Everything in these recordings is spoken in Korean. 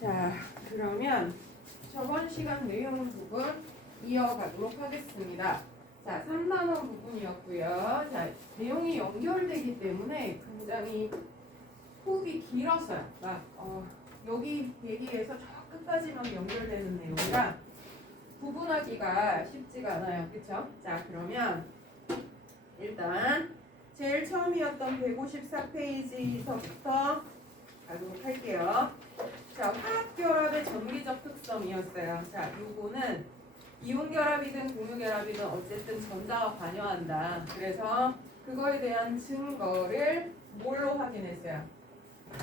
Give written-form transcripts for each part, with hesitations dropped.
자, 그러면 저번 시간 내용 부분 이어가도록 하겠습니다. 자, 3단원 부분이었고요. 자, 내용이 연결되기 때문에 굉장히 호흡이 길었어요. 여기 얘기에서 저 끝까지만 연결되는 내용이라 구분하기가 쉽지가 않아요. 그쵸? 자, 그러면 일단 제일 처음이었던 154페이지서부터 가도록 할게요. 자, 화학결합의 전기적 특성이었어요. 자, 요거는 이온결합이든 공유결합이든 어쨌든 전자가 관여한다. 그래서 그거에 대한 증거를 뭘로 확인했어요?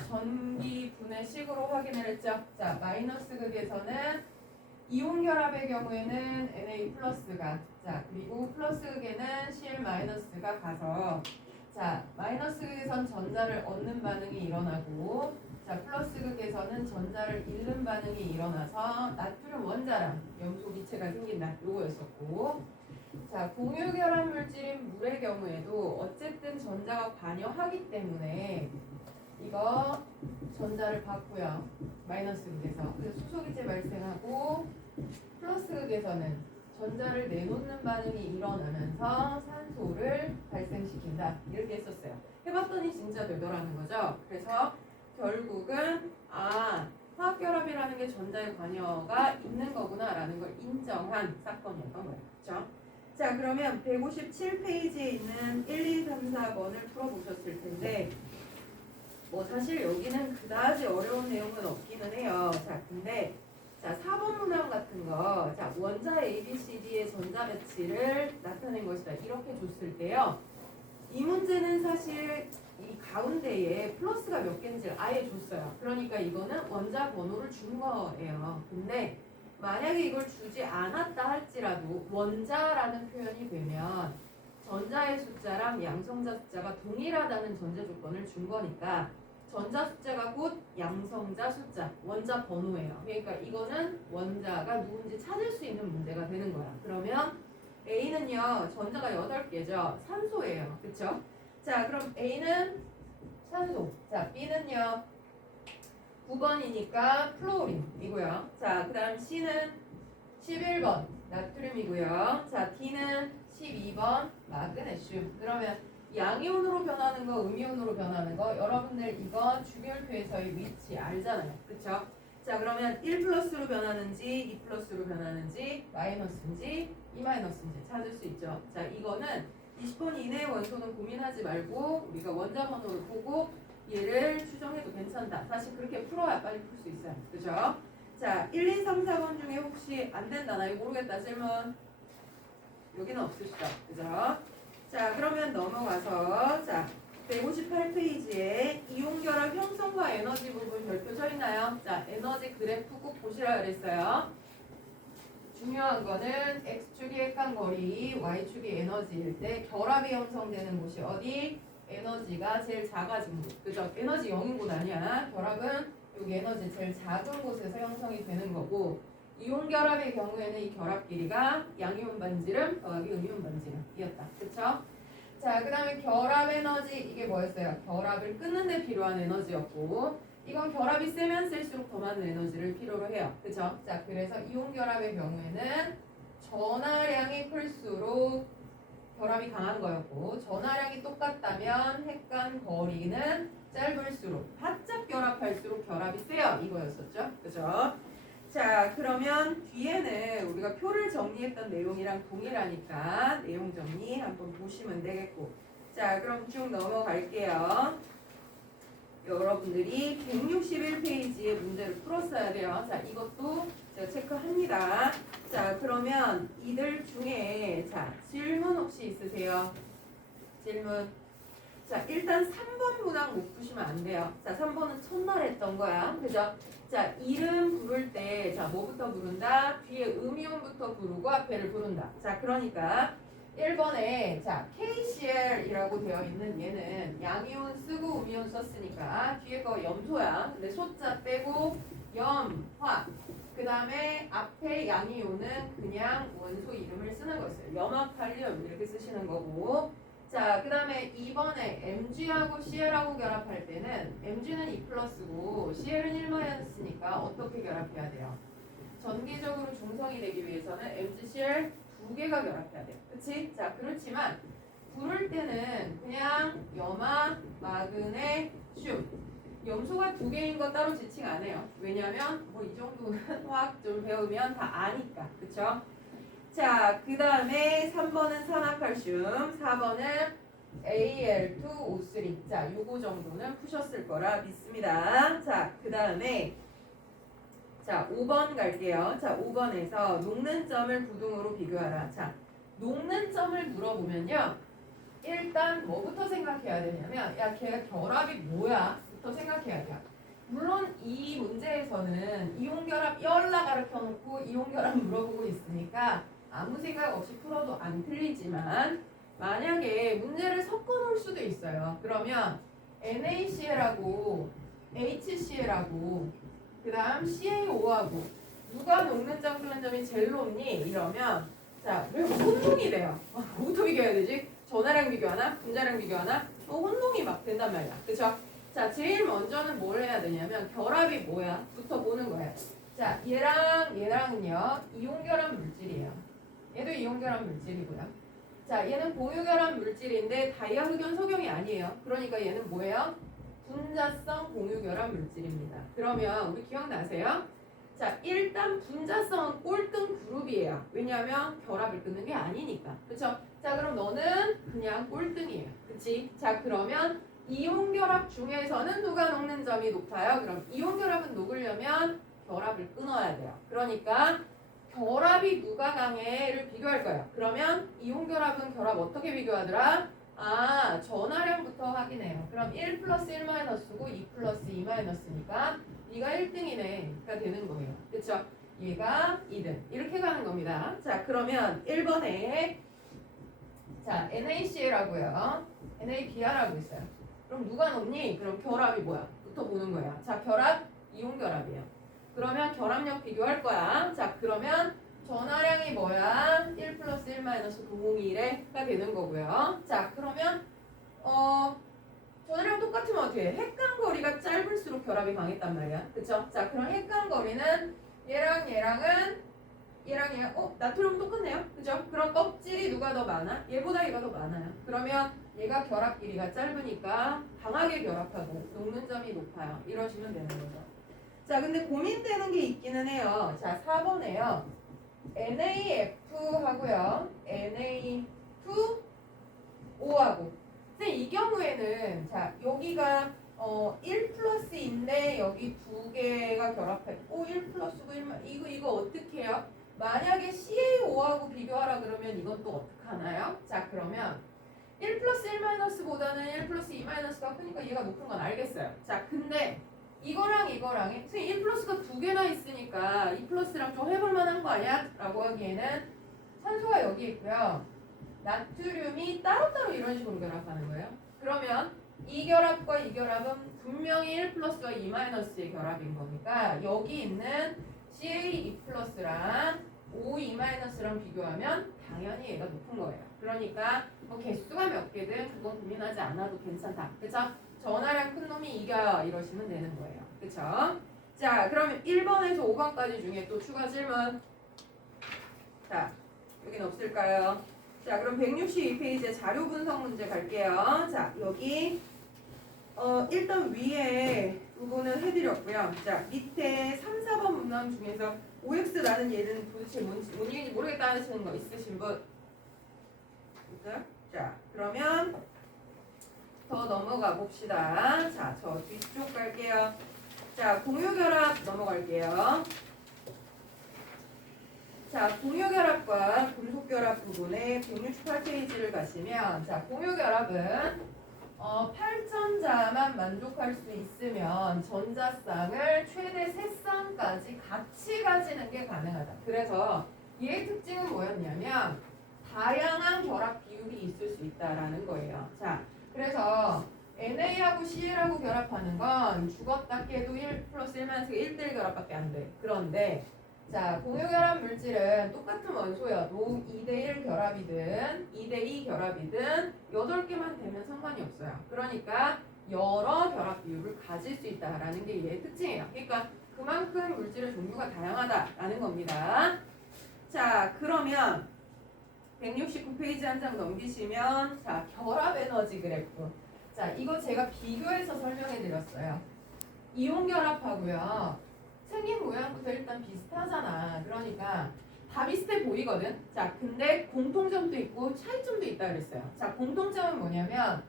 전기분해식으로 확인을 했죠. 자, 마이너스 극에서는 이온결합의 경우에는 Na 플러스가, 자, 그리고 플러스 극에는 Cl 마이너스가 가서, 자, 마이너스 극에선 전자를 얻는 반응이 일어나고, 자, 플러스 극에서는 전자를 잃는 반응이 일어나서 나트륨 원자랑 염소 기체가 생긴다. 요거였었고, 자, 공유결합 물질인 물의 경우에도 어쨌든 전자가 관여하기 때문에 이거 전자를 받고요. 마이너스 극에서. 그래서 수소기체 발생하고, 플러스 극에서는 전자를 내놓는 반응이 일어나면서 산소를 발생시킨다. 이렇게 했었어요. 해봤더니 진짜 되더라는 거죠. 그래서 결국은 화학결합이라는 게 전자의 관여가 있는 거구나라는 걸 인정한 사건이었던 거예요. 그렇죠? 자, 그러면 157페이지에 있는 1, 2, 3, 4번을 풀어보셨을 텐데 사실 여기는 그다지 어려운 내용은 없기는 해요. 자, 근데 자, 4번 문항 같은 거, 자, 원자 ABCD의 전자 배치를 나타낸 것이다. 이렇게 줬을 때요. 이 문제는 사실 이 가운데에 플러스가 몇 개인지를 아예 줬어요. 그러니까 이거는 원자 번호를 준 거예요. 근데 만약에 이걸 주지 않았다 할지라도 원자라는 표현이 되면 전자의 숫자랑 양성자 숫자가 동일하다는 전제 조건을 준 거니까 전자 숫자가 곧 양성자 숫자, 원자 번호예요. 그러니까 이거는 원자가 누군지 찾을 수 있는 문제가 되는 거야. 그러면 A는요, 전자가 8개죠. 산소예요. 그쵸? 자, 그럼 A는 산소. 자, B는요, 9번이니까 플로린이고요. 자, 그 다음 C는 11번 나트륨이고요. 자, D는 12번 마그네슘. 그러면 양이온으로 변하는 거, 음이온으로 변하는 거, 여러분들 이거 주결표에서의 위치 알잖아요. 그쵸? 자, 그러면 1 플러스로 변하는지 2 플러스로 변하는지 마이너스인지 2 마이너스인지 찾을 수 있죠. 자, 이거는 20번 이내의 원소는 고민하지 말고 우리가 원자 번호를 보고 얘를 추정해도 괜찮다. 사실 그렇게 풀어야 빨리 풀 수 있어요. 그죠? 자, 1, 2, 3, 4번 중에 혹시 안 된다, 나 이거 모르겠다 질문 여기는 없으시죠? 그죠? 자, 그러면 넘어가서 자, 158페이지에 이온결합 형성과 에너지 부분 별표 쳐 있나요? 자, 에너지 그래프 꼭 보시라 그랬어요. 중요한 거는 X축이 핵간거리, Y축이 에너지일 때 결합이 형성되는 곳이 어디? 에너지가 제일 작아진 곳. 그죠? 에너지 0인 곳 아니야. 결합은 여기 에너지 제일 작은 곳에서 형성이 되는 거고, 이온 결합의 경우에는 이 결합 길이가 양이온 반지름 더하기 음이온 반지름이었다. 그쵸? 자, 그 다음에 결합 에너지, 이게 뭐였어요? 결합을 끊는 데 필요한 에너지였고, 이건 결합이 세면 셀수록 더 많은 에너지를 필요로 해요. 그쵸? 자, 그래서 이온 결합의 경우에는 전하량이 클수록 결합이 강한 거였고, 전하량이 똑같다면 핵간 거리는 짧을수록 바짝 결합할수록 결합이 세요. 이거였었죠. 그죠? 자, 그러면 뒤에는 우리가 표를 정리했던 내용이랑 동일하니까 내용 정리 한번 보시면 되겠고, 자, 그럼 쭉 넘어갈게요. 여러분들이 161페이지의 문제를 풀었어야 돼요. 자, 이것도 제가 체크합니다. 자, 그러면 이들 중에 자, 질문 혹시 있으세요? 질문. 자, 일단 3번 문항 못 푸시면 안 돼요. 자, 3번은 첫날 했던 거야. 그죠? 자, 이름 부를 때, 자, 뭐부터 부른다? 뒤에 음이온부터 부르고 앞에를 부른다. 자, 그러니까 1번에, 자, KCl이라고 되어 있는 얘는 양이온 쓰고 음이온 썼으니까 뒤에 거 염소야. 근데 소자 빼고 염, 화. 그 다음에 앞에 양이온은 그냥 원소 이름을 쓰는 거였어요. 염화칼륨 이렇게 쓰시는 거고. 자, 그 다음에 2번에 Mg하고 Cl하고 결합할 때는 Mg는 2+고 Cl은 1-니까 어떻게 결합해야 돼요? 전기적으로 중성이 되기 위해서는 MgCl 두 개가 결합해야 돼요. 그치? 자, 그렇지만 부를 때는 그냥 염화, 마그네, 슘 염소가 두 개인 거 따로 지칭 안 해요. 왜냐면 뭐 이 정도는 화학 좀 배우면 다 아니까. 그쵸? 자, 그 다음에 3번은 산화칼슘, 4번은 Al2O3. 자, 요거 정도는 푸셨을 거라 믿습니다. 자, 그 다음에 자, 5번 갈게요. 자, 5번에서 녹는 점을 구등으로 비교하라. 자, 녹는 점을 물어보면요. 일단 뭐부터 생각해야 되냐면 야, 걔가 결합이 뭐야? 부터 생각해야 돼요. 물론 이 문제에서는 이온결합 열라 가르쳐 놓고 이온결합 물어보고 있으니까 아무 생각 없이 풀어도 안 틀리지만 만약에 문제를 섞어 놓을 수도 있어요. 그러면 NaCl하고 HCl하고 그 다음 CaO하고 누가 녹는 점 끓는 점이 제일 높니? 이러면 자, 왜 혼동이 돼요? 뭐부터 비교해야 되지? 전하량 비교하나? 분자량 비교하나? 혼동이 막 된단 말이야. 그쵸? 자, 제일 먼저는 뭘 해야 되냐면 결합이 뭐야? 부터 보는 거예요. 자, 얘랑은요 이온결합 물질이에요. 얘도 이온결합 물질이고요. 자, 얘는 공유결합 물질인데 다이아 흑연 석영이 아니에요. 그러니까 얘는 뭐예요? 분자성 공유결합 물질입니다. 그러면 우리 기억나세요? 자, 일단 분자성은 꼴등 그룹이에요. 왜냐하면 결합을 끊는 게 아니니까. 그쵸? 자, 그럼 너는 그냥 꼴등이에요. 그치? 자, 그러면 이온결합 중에서는 누가 녹는 점이 높아요? 그럼 이온결합은 녹으려면 결합을 끊어야 돼요. 그러니까 결합이 누가 강해를 비교할 거예요. 그러면 이온결합은 결합 어떻게 비교하더라? 아, 전하량부터 확인해요. 그럼 1 플러스 1-고 2 플러스 2-니까 얘가 1등이네가 되는 거예요. 그쵸? 얘가 2등. 이렇게 가는 겁니다. 자, 그러면 1번에 자, NaCl하고요. NaBr하고 있어요. 그럼 누가 높니? 그럼 결합이 뭐야? 부터 보는 거야. 자, 결합 이온결합이에요. 그러면 결합력 비교할 거야. 자, 그러면 전하량이 뭐야? 1 플러스 1-021가 되는 거고요. 자, 그러면 전하량 똑같으면 어떻게 해? 핵간거리가 짧을수록 결합이 강했단 말이야. 그쵸? 자, 그럼 핵간거리는 얘랑 나트륨 똑같네요. 그죠? 그럼 껍질이 누가 더 많아? 얘보다 얘가 더 많아요. 그러면 얘가 결합 길이가 짧으니까 강하게 결합하고 녹는 점이 높아요. 이러시면 되는 거죠. 자, 근데 고민되는 게 있기는 해요. 자, 4번에요. NaF하고요. Na2O하고. 근데 이 경우에는 자, 여기가 1 플러스인데 여기 두 개가 결합했고 1 플러스고 1만 이거 어떻게 해요? 만약에 CaO하고 비교하라 그러면 이건 또 어떻게 하나요? 자, 그러면 1 플러스 1-보다는 1 플러스 2-가 크니까 얘가 높은 건 알겠어요. 자, 근데 이거랑 선생님 1 플러스가 두 개나 있으니까 2 플러스랑 좀 해볼 만한 거 아니야? 라고 하기에는 산소가 여기 있고요. 나트륨이 따로따로 이런 식으로 결합하는 거예요. 그러면 이 결합과 이 결합은 분명히 1 플러스와 2-의 결합인 거니까 여기 있는 CA2+랑 O2-랑 비교하면 당연히 얘가 높은 거예요. 그러니까 뭐 개수가 몇 개든 그건 고민하지 않아도 괜찮다. 그쵸? 전하량 큰 놈이 이겨요. 이러시면 되는 거예요. 그쵸? 자, 그러면 1번에서 5번까지 중에 또 추가 질문. 자, 여긴 없을까요? 자, 그럼 162페이지에 자료 분석 문제 갈게요. 자, 여기 일단 위에 부분은 해드렸고요. 자, 밑에 3, 4번 문항 중에서 OX라는 얘는 도대체 뭔 얘기인지 모르겠다 하시는 거 있으신 분? 있어요? 자, 그러면 더 넘어가 봅시다. 자, 저 뒤쪽 갈게요. 자, 공유결합 넘어갈게요. 자, 공유결합과 금속결합 부분에 168페이지를 가시면 자, 공유결합은 8전자만 만족할 수 있으면 전자쌍을 최대 3쌍까지 같이 가지는 게 가능하다. 그래서 얘의 특징은 뭐였냐면 다양한 결합 비율이 있을 수 있다라는 거예요. 자, 그래서 NA하고 CL하고 결합하는 건 죽었다 깨도 1 플러스 1-가 1대1 결합밖에 안 돼. 그런데 자, 공유결합 물질은 똑같은 원소여도 2대1 결합이든 2대2 결합이든 8개만 되면 상관이 없어요. 그러니까 여러 결합 비율을 가질 수 있다라는 게 얘의 특징이에요. 그러니까 그만큼 물질의 종류가 다양하다라는 겁니다. 자, 그러면 169페이지 한 장 넘기시면 자, 결합 에너지 그래프. 자, 이거 제가 비교해서 설명해 드렸어요. 이온 결합하고요. 생긴 모양부터 일단 비슷하잖아. 그러니까 다 비슷해 보이거든. 자, 근데 공통점도 있고 차이점도 있다 그랬어요. 자, 공통점은 뭐냐면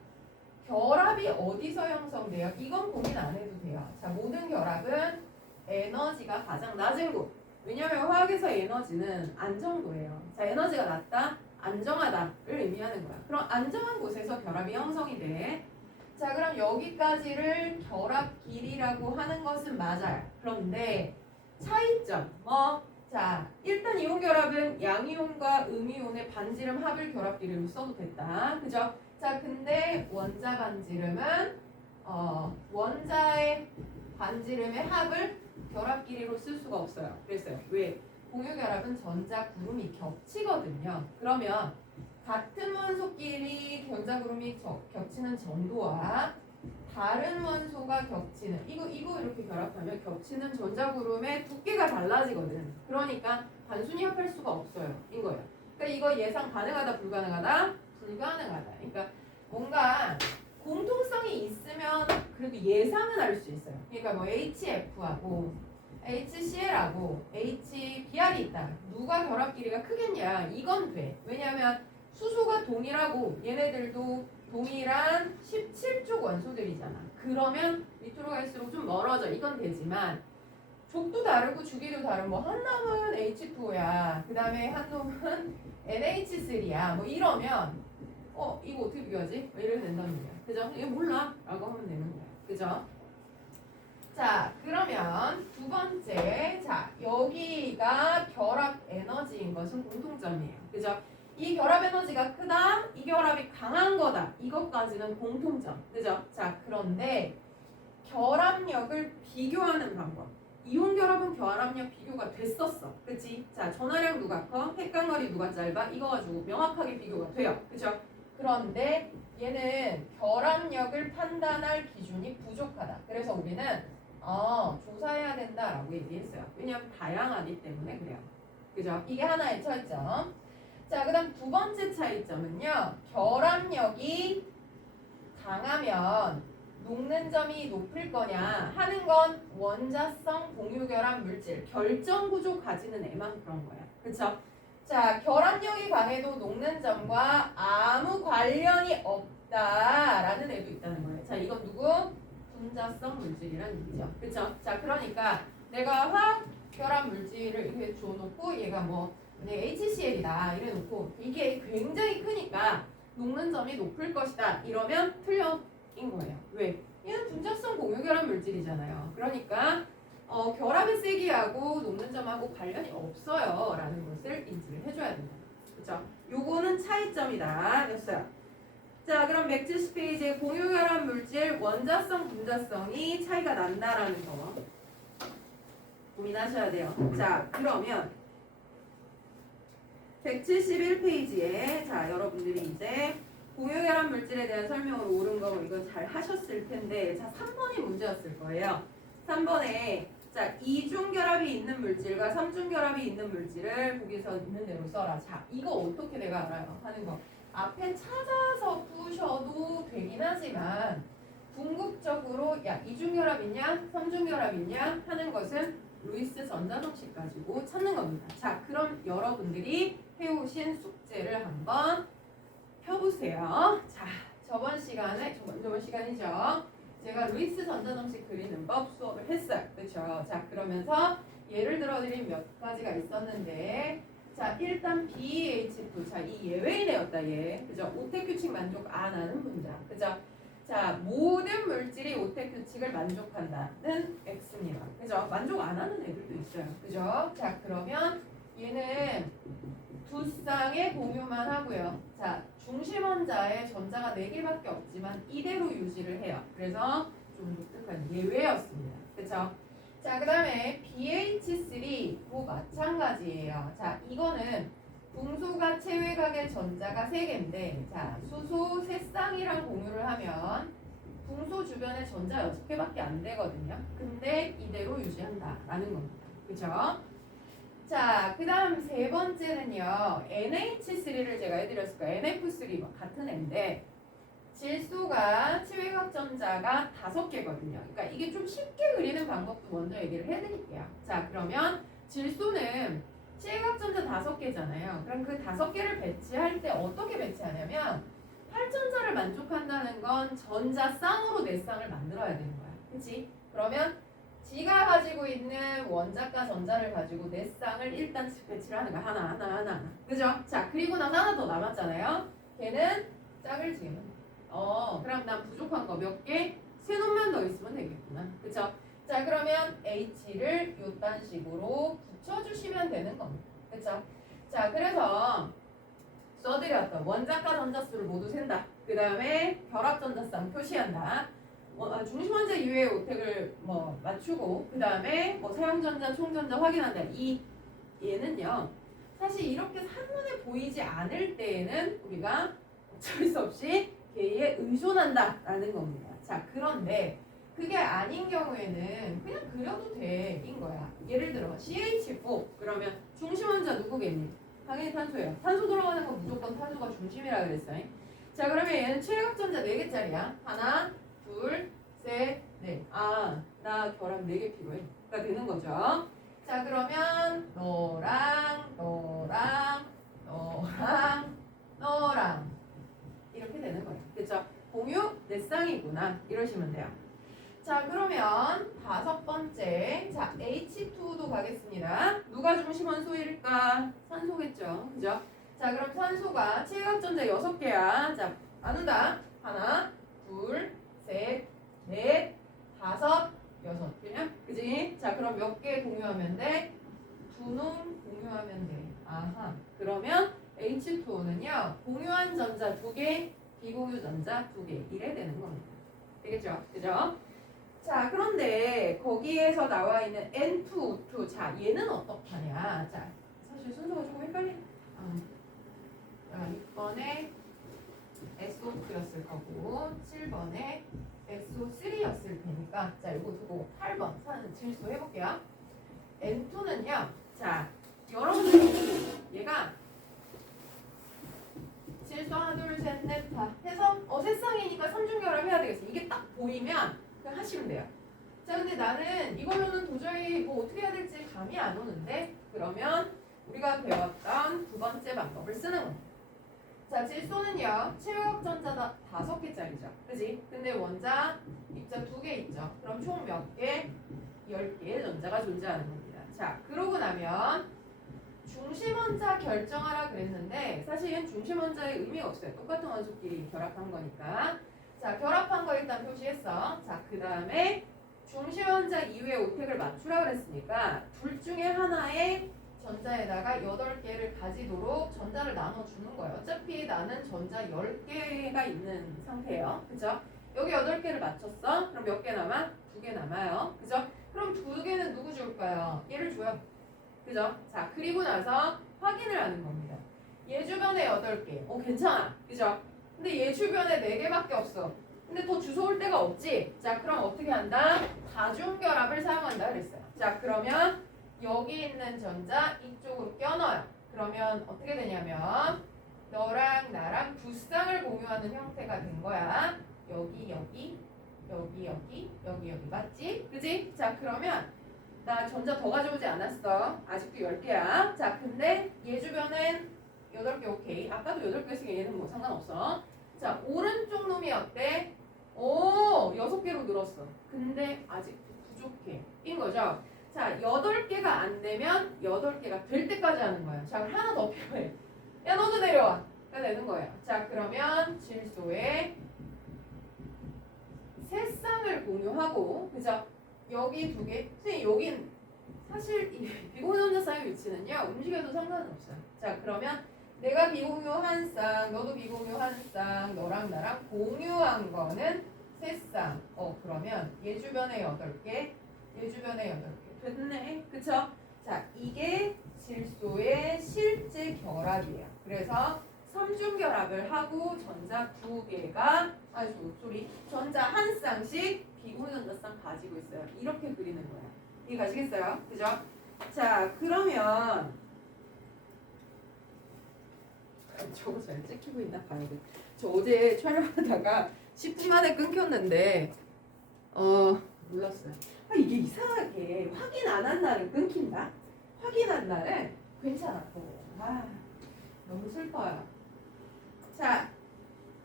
결합이 어디서 형성돼요? 이건 고민 안 해도 돼요. 자, 모든 결합은 에너지가 가장 낮은 곳. 왜냐하면 화학에서 에너지는 안정도예요. 자, 에너지가 낮다, 안정하다를 의미하는 거야. 그럼 안정한 곳에서 결합이 형성이 돼. 자, 그럼 여기까지를 결합 길이라고 하는 것은 맞아요. 그런데 차이점 자, 일단 이온 결합은 양이온과 음이온의 반지름 합을 결합 길이로 써도 됐다. 그죠? 자, 근데 원자 반지름은 원자의 반지름의 합을 결합 길이로 쓸 수가 없어요. 그랬어요. 왜? 공유 결합은 전자 구름이 겹치거든요. 그러면 같은 원소끼리 전자 구름이 겹치는 정도와 다른 원소가 겹치는 이거 이렇게 결합하면 겹치는 전자 구름의 두께가 달라지거든. 그러니까 단순히 합할 수가 없어요. 이거예요. 그러니까 이거 예상 가능하다 불가능하다? 불가능하다. 그러니까 뭔가 공통성이 있으면 그래도 예상은 할 수 있어요. 그러니까 뭐 HF하고 HCl하고 HBr이 있다. 누가 결합 길이가 크겠냐? 이건 돼. 왜냐하면 수소가 동일하고 얘네들도 동일한 17족 원소들이잖아. 그러면 밑으로 갈수록 좀 멀어져. 이건 되지만 족도 다르고 주기도 다른 한 놈은 H2O야. 그 다음에 한 놈은 NH3야. 뭐 이러면 이거 어떻게 비교하지? 이래도 된다는 거야. 그죠? 이거 몰라. 라고 하면 되는 거야. 그죠? 자, 그러면 두 번째. 자, 여기가 결합 에너지인 것은 공통점이에요. 그죠? 이 결합 에너지가 크다. 이 결합이 강한 거다. 이것까지는 공통점. 그죠? 자, 그런데 결합력을 비교하는 방법. 이온 결합은 결합력 비교가 됐었어. 그치? 자, 전하량 누가 커? 핵간거리 누가 짧아? 이거 가지고 명확하게 비교가 돼요. 그죠? 그런데 얘는 결합력을 판단할 기준이 부족하다. 그래서 우리는 조사해야 된다라고 얘기했어요. 왜냐하면 다양하기 때문에 그래요. 그죠? 이게 하나의 차이점. 자, 그 다음 두 번째 차이점은요. 결합력이 강하면 녹는 점이 높을 거냐 하는 건 원자성 공유결합 물질 결정 구조 가지는 애만 그런 거야. 그쵸? 자, 결합력이 강해도 녹는 점과 아무 관련이 없다라는 애도 있다는 거예요. 자, 이건 누구? 분자성 물질이라는 얘기죠. 그쵸? 자, 그러니까 내가 화학 결합 물질을 이렇게 줘놓고 얘가 HCl이다 이래 놓고 이게 굉장히 크니까 녹는 점이 높을 것이다 이러면 틀려인 거예요. 왜? 얘는 분자성 공유결합 물질이잖아요. 그러니까 결합의 세기하고 녹는 점하고 관련이 없어요 라는 것을 인지를 해줘야 된다. 그쵸? 요거는 차이점이다 였어요. 자, 그럼 170페이지에 공유결합 물질 원자성 분자성이 차이가 난다라는 거 고민하셔야 돼요. 자, 그러면 171페이지에 자, 여러분들이 이제 공유결합 물질에 대한 설명을 옳은 거 이거 잘 하셨을 텐데 자, 3번이 문제였을 거예요. 3번에 자, 이중결합이 있는 물질과 삼중결합이 있는 물질을 거기서 있는 대로 써라. 자, 이거 어떻게 내가 알아요? 하는 거. 앞에 찾아서 푸셔도 되긴 하지만 궁극적으로 야, 이중결합 있냐? 삼중결합 있냐? 하는 것은 루이스 전자정식 가지고 찾는 겁니다. 자, 그럼 여러분들이 해오신 숙제를 한번 펴보세요. 자, 저번 시간이죠. 제가 루이스 전자정식 그리는 법 수업을 했어요. 그렇죠? 자, 그러면서 예를 들어드린 몇 가지가 있었는데 자, 일단 BHF. 자, 이 예외이네였다, 얘. 그죠? 오택 규칙 만족 안 하는 분자. 그죠? 자, 모든 물질이 오택 규칙을 만족한다는 X입니다. 그죠? 만족 안 하는 애들도 있어요. 그죠? 자, 그러면 얘는 두 쌍의 공유만 하고요. 자, 중심 원자에 전자가 4개밖에 없지만 이대로 유지를 해요. 그래서 좀 독특한 예외였습니다. 그죠? 자, 그 다음에 BH3 도 마찬가지예요. 자, 이거는 분수가 체외각의 전자가 3개인데 자, 수소 세 쌍이랑 공유를 하면 분수 주변에 전자 6개밖에 안 되거든요. 근데 이대로 유지한다라는 겁니다. 그죠? 자, 그 다음 세 번째는요. NH3를 제가 해드렸을 거예요. NF3 같은 애인데 질소가 체외각 전자가 5개거든요. 그러니까 이게 좀 쉽게 그리는 방법도 먼저 얘기를 해드릴게요. 자, 그러면 질소는 체외각 전자 5개잖아요. 그럼 그 5개를 배치할 때 어떻게 배치하냐면 8전자를 만족한다는 건 전자 쌍으로 4쌍을 만들어야 되는 거야. 그치? 그러면 지가 가지고 있는 원자과 전자를 가지고 4쌍을 일단 배치를 하는 거야. 하나. 그죠? 자, 그리고 나서 하나 더 남았잖아요. 걔는 짝을 지으면 그럼 난 부족한 거 몇 개? 3놈만 더 있으면 되겠구나. 그쵸? 자, 그러면 H를 요딴 식으로 붙여주시면 되는 겁니다. 그쵸? 자, 그래서 써드렸던 원자과 전자수를 모두 센다. 그 다음에 결합 전자쌍 표시한다. 중심원자 이외의 오택을 맞추고 그 다음에 사용전자, 총전자 확인한다. 얘는요. 사실 이렇게 한눈에 보이지 않을 때에는 우리가 어쩔 수 없이 걔에 의존한다라는 겁니다. 자, 그런데 그게 아닌 경우에는 그냥 그려도 돼인 거야. 예를 들어 CH4 그러면 중심원자 누구겠니? 당연히 탄소예요. 탄소 들어가는 건 무조건 탄소가 중심이라 그랬어요. 자, 그러면 얘는 체외각 전자 4개짜리야. 하나, 둘, 셋, 넷. 나 결합 4개 필요해. 가 되는 거죠. 자, 그러면 너랑 이렇게 되는 거예요. 그쵸? 공유 4쌍이구나. 이러시면 돼요. 자, 그러면 5번째. 자, H2도 가겠습니다. 누가 중심원소일까? 산소겠죠. 그죠? 자, 그럼 산소가 체외각 전자 6개야. 자, 나눈다. 하나, 둘, 셋, 넷, 5, 6. 그냥? 그지? 자, 그럼 몇 개 공유하면 돼? 2놈 공유하면 돼. 아하. 그러면 H2O는요. 공유한 전자 2개, 비공유 전자 2개. 이래 되는 겁니다. 되겠죠? 그죠? 자, 그런데 거기에서 나와 있는 N2O2. 자, 얘는 어떡하냐? 자, 사실 순서가 조금 헷갈리네. 자, 6번에 SO2였을 거고 7번에 SO3였을 테니까 자, 이거 두고 8번 질소 해볼게요. N2는요. 자, 여러분들이 얘가 질소 하나 둘 셋 넷 다 해서 세쌍이니까 삼중결합 해야 되겠어. 이게 딱 보이면 그냥 하시면 돼요. 자, 근데 나는 이걸로는 도저히 어떻게 해야 될지 감이 안 오는데 그러면 우리가 배웠던 2번째 방법을 쓰는 겁니다. 자, 질소는요. 체외각 전자가 5개짜리죠. 그지? 근데 원자 입자 2개 있죠. 그럼 총 몇 개? 10개의 전자가 존재하는 겁니다. 자, 그러고 나면 중심원자 결정하라 그랬는데 사실은 중심원자의 의미가 없어요. 똑같은 원소끼리 결합한 거니까. 자, 결합한 거 일단 표시했어. 자, 그 다음에 중심원자 이외의 오택을 맞추라 그랬으니까 둘 중에 하나의 전자에다가 8개를 가지도록 전자를 나눠주는 거예요. 어차피 나는 전자 10개가 있는 상태예요. 그죠? 여기 8개를 맞췄어? 그럼 몇 개 남아? 2개 남아요. 그죠? 그럼 2개는 누구 줄까요? 얘를 줘요. 그죠? 자, 그리고 나서 확인을 하는 겁니다. 얘 주변에 8개. 괜찮아. 그죠? 근데 얘 주변에 4개밖에 없어. 근데 더 주워올 데가 없지? 자, 그럼 어떻게 한다? 다중결합을 사용한다 그랬어요. 자, 그러면 여기 있는 전자 이쪽으로 껴넣어요. 그러면 어떻게 되냐면 너랑 나랑 두 쌍을 공유하는 형태가 된 거야. 여기 맞지? 그지? 자, 그러면 나 전자 더 가져오지 않았어. 아직도 10개야. 자, 근데 얘 주변엔 8개 오케이. 아까도 8개였으니까 얘는 상관없어. 자, 오른쪽 놈이 어때? 6개로 늘었어. 근데 아직도 부족해. 인 거죠? 자, 8개가 안 되면 8개가 될 때까지 하는 거예요. 자, 그럼 하나 더 필요해. 야, 너도 내려와. 가 되는 거예요. 자, 그러면 질소에 세 쌍을 공유하고, 그죠? 여기 2개. 선생님, 여긴 사실 이 비공유전자쌍의 위치는요, 움직여도 상관은 없어요. 자, 그러면 내가 비공유 한 쌍, 너도 비공유 한 쌍, 너랑 나랑 공유한 거는 세 쌍. 그러면 얘 주변에 8개, 얘 주변에 8개. 됐네. 그쵸? 자, 이게 질소의 실제 결합이에요. 그래서 삼중결합을 하고 전자 2개가 전자 한 쌍씩 비공유전자쌍 가지고 있어요. 이렇게 그리는 거예요. 이해 가시겠어요? 그죠? 자, 그러면 저거 잘 찍히고 있나 봐야겠다. 저 어제 촬영하다가 10분 만에 끊겼는데 몰랐어요. 이게 이상하게 확인 안 한 날은 끊긴다. 확인한 날은 괜찮았고 너무 슬퍼요. 자,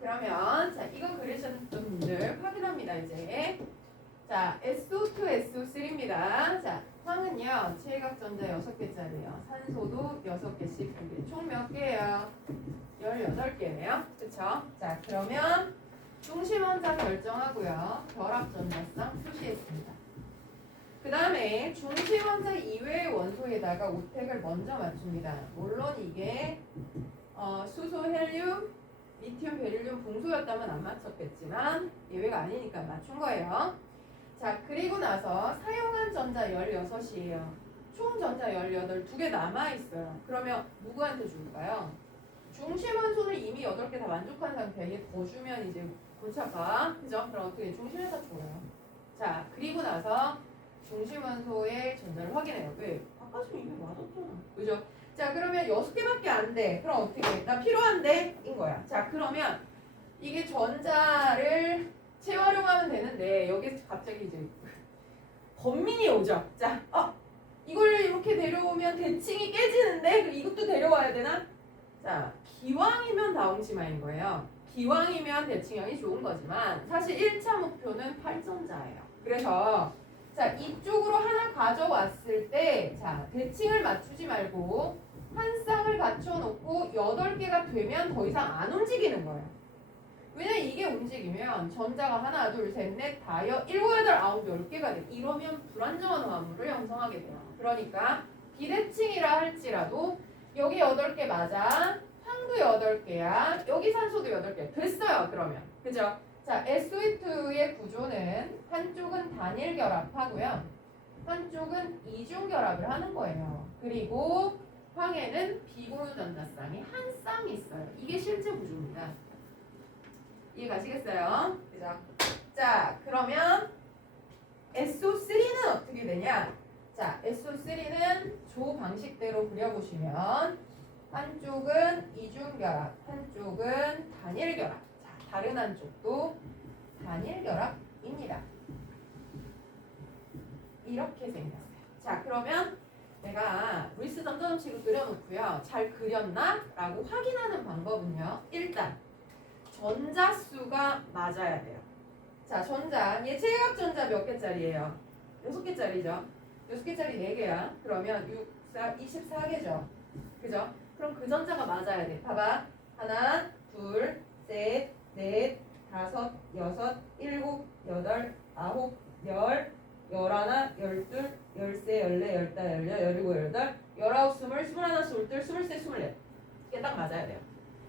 그러면 이거 그리셨던 분들 확인합니다. 이제 자, SO2, SO3입니다. 자, 황은요 체외각전자 6개짜리예요. 산소도 6개씩 총 몇 개예요? 18개네요. 그쵸? 자, 그러면 중심원자 결정하고요. 결합전자쌍 표시했습니다. 그 다음에 중심원자 이외의 원소에다가 오택을 먼저 맞춥니다. 물론 이게 수소, 헬륨, 리튬, 베릴륨, 봉소였다면 안 맞췄겠지만 예외가 아니니까 맞춘 거예요. 자, 그리고 나서 사용한 전자 16이에요. 총 전자 18, 2개 남아있어요. 그러면 누구한테 줄까요? 중심원소를 이미 8개 다 만족한 상태에 더 주면 이제 골치 아파. 그죠? 그럼 어떻게 중심에다 줘요. 자, 그리고 나서 중심원소의 전자를 확인해요. 왜? 아까 좀 이미 맞았잖아. 그죠? 자, 그러면 6개밖에 안 돼. 그럼 어떻게 해? 나 필요한데? 인 거야. 자, 그러면 이게 전자를 재활용하면 되는데 여기서 갑자기 이제 번민이 오죠. 자, 이걸 이렇게 데려오면 대칭이 깨지는데 그럼 이것도 데려와야 되나? 자, 기왕이면 다홍치마인 거예요. 기왕이면 대칭형이 좋은 거지만 사실 1차 목표는 8전자예요. 그래서 자, 이쪽으로 하나 가져왔을 때 자, 대칭을 맞추지 말고 한 쌍을 갖춰놓고 8개가 되면 더 이상 안 움직이는 거예요. 왜냐면 이게 움직이면 전자가 하나, 둘, 셋, 넷, 다, 7, 8, 9, 10개가 돼. 이러면 불안정한 화물을 형성하게 돼요. 그러니까 비대칭이라 할지라도 여기 8개 맞아. 황도 8개야. 여기 산소도 8개. 됐어요. 그러면. 그죠? 자, SO2의 구조는 한쪽은 단일 결합하고요. 한쪽은 이중 결합을 하는 거예요. 그리고 황에는 비공유 전자쌍이 한 쌍이 있어요. 이게 실제 구조입니다. 이해 가시겠어요? 그죠? 자, 그러면 SO3는 어떻게 되냐? 자, SO3는 조 방식대로 그려보시면 한쪽은 이중결합, 한쪽은 단일결합. 자, 다른 한쪽도 단일결합입니다. 이렇게 생겼어요. 자, 그러면 내가 루이스 점점식을 그려놓고요. 잘 그렸나? 라고 확인하는 방법은요. 일단 전자수가 맞아야 돼요. 자, 전자. 얘 체외각전자 몇 개짜리예요? 6개짜리죠. 6개짜리 4개야. 그러면 6, 4, 24개죠. 그죠? 그럼 그 전자가 맞아야 돼. 봐봐. 하나, 둘, 셋, 넷, 다섯, 여섯, 일곱, 여덟, 아홉, 열, 열하나, 열둘, 열세, 열네, 열다, 열여, 열일곱, 열여덟, 열아홉, 스물, 스물하나, 스물둘, 스물셋, 스물넷. 이게 딱 맞아야 돼요.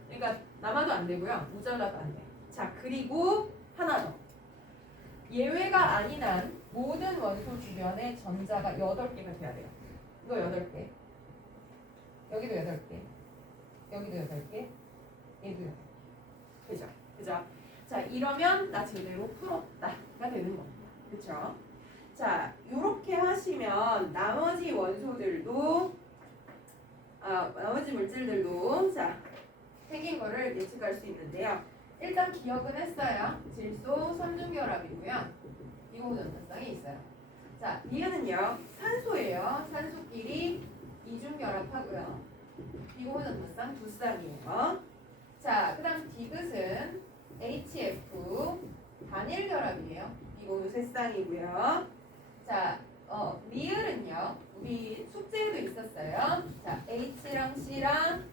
그러니까 남아도 안 되고요. 모자라도 안 돼요. 자, 그리고 하나 더. 예외가 아닌 한 모든 원소 주변에 전자가 8개가 돼야 돼요. 이거 8개. 여기도 8개. 여기도 8개. 얘도 8개. 그죠? 그죠? 자, 이러면 나 제대로 풀었다가 되는 겁니다. 그쵸? 자, 요렇게 하시면 나머지 원소들도 나머지 물질들도 자, 생긴 거를 예측할 수 있는데요. 일단 기억은 했어요. 질소 3중결합이고요. 비공전자쌍이 있어요. 자, 니은은요. 산소예요. 산소끼리 이중결합하고요. 비공전자쌍 2쌍이에요. 자, 그 다음 디귿은 HF 단일결합이에요. 비공유 3쌍이고요. 자, 리을은요. 우리 숙제에도 있었어요. 자, H랑 C랑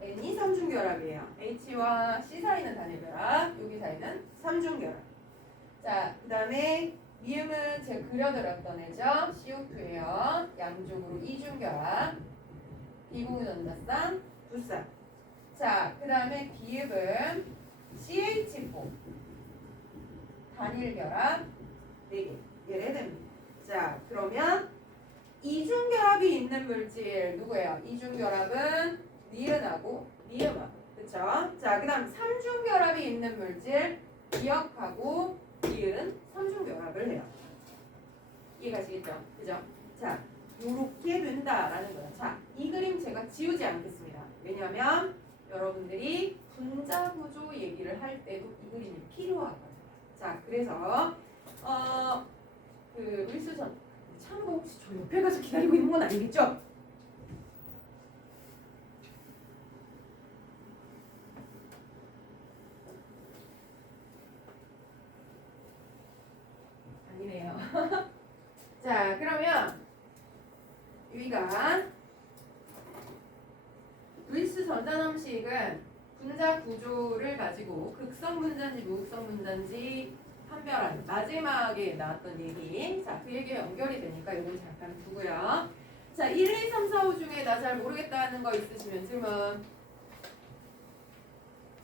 N이 3중결합이에요. H와 C 사이는 단일결합, 여기 사이는 3중결합. 자, 그 다음에 미음은 제가 그려드렸던 애죠. CO2예요. 양쪽으로 2중결합, 비공유전자쌍 2쌍. 자, 그 다음에 비읍은 CH4 단일결합 4개. 얘래 됩니다. 자, 그러면 이중결합이 있는 물질 누구예요? 이중결합은 니은하고 니음하고. 그쵸? 자, 그 다음 삼중결합이 있는 물질 기억하고 니은 삼중결합을 해요. 이해가시겠죠? 그죠? 자, 요렇게 된다라는 거예요. 자, 이 그림 제가 지우지 않겠습니다. 왜냐면 여러분들이 분자 구조 얘기를 할 때도 이 그림이 필요하거든요. 자, 그래서 그 밀수전 참고 혹시 저 옆에 가서 기다리고 있는 건 아니겠죠? 아니네요. 자, 그러면 유희관 루이스 전자남식은 분자 구조를 가지고 극성 분자인지 무극성 분자인지 판별하는 마지막에 나왔던 얘기. 자, 그 얘기에 연결이 되니까 이건 잠깐 두고요. 자, 1, 2, 3, 4, 5 중에 나 잘 모르겠다는 거 있으시면 질문.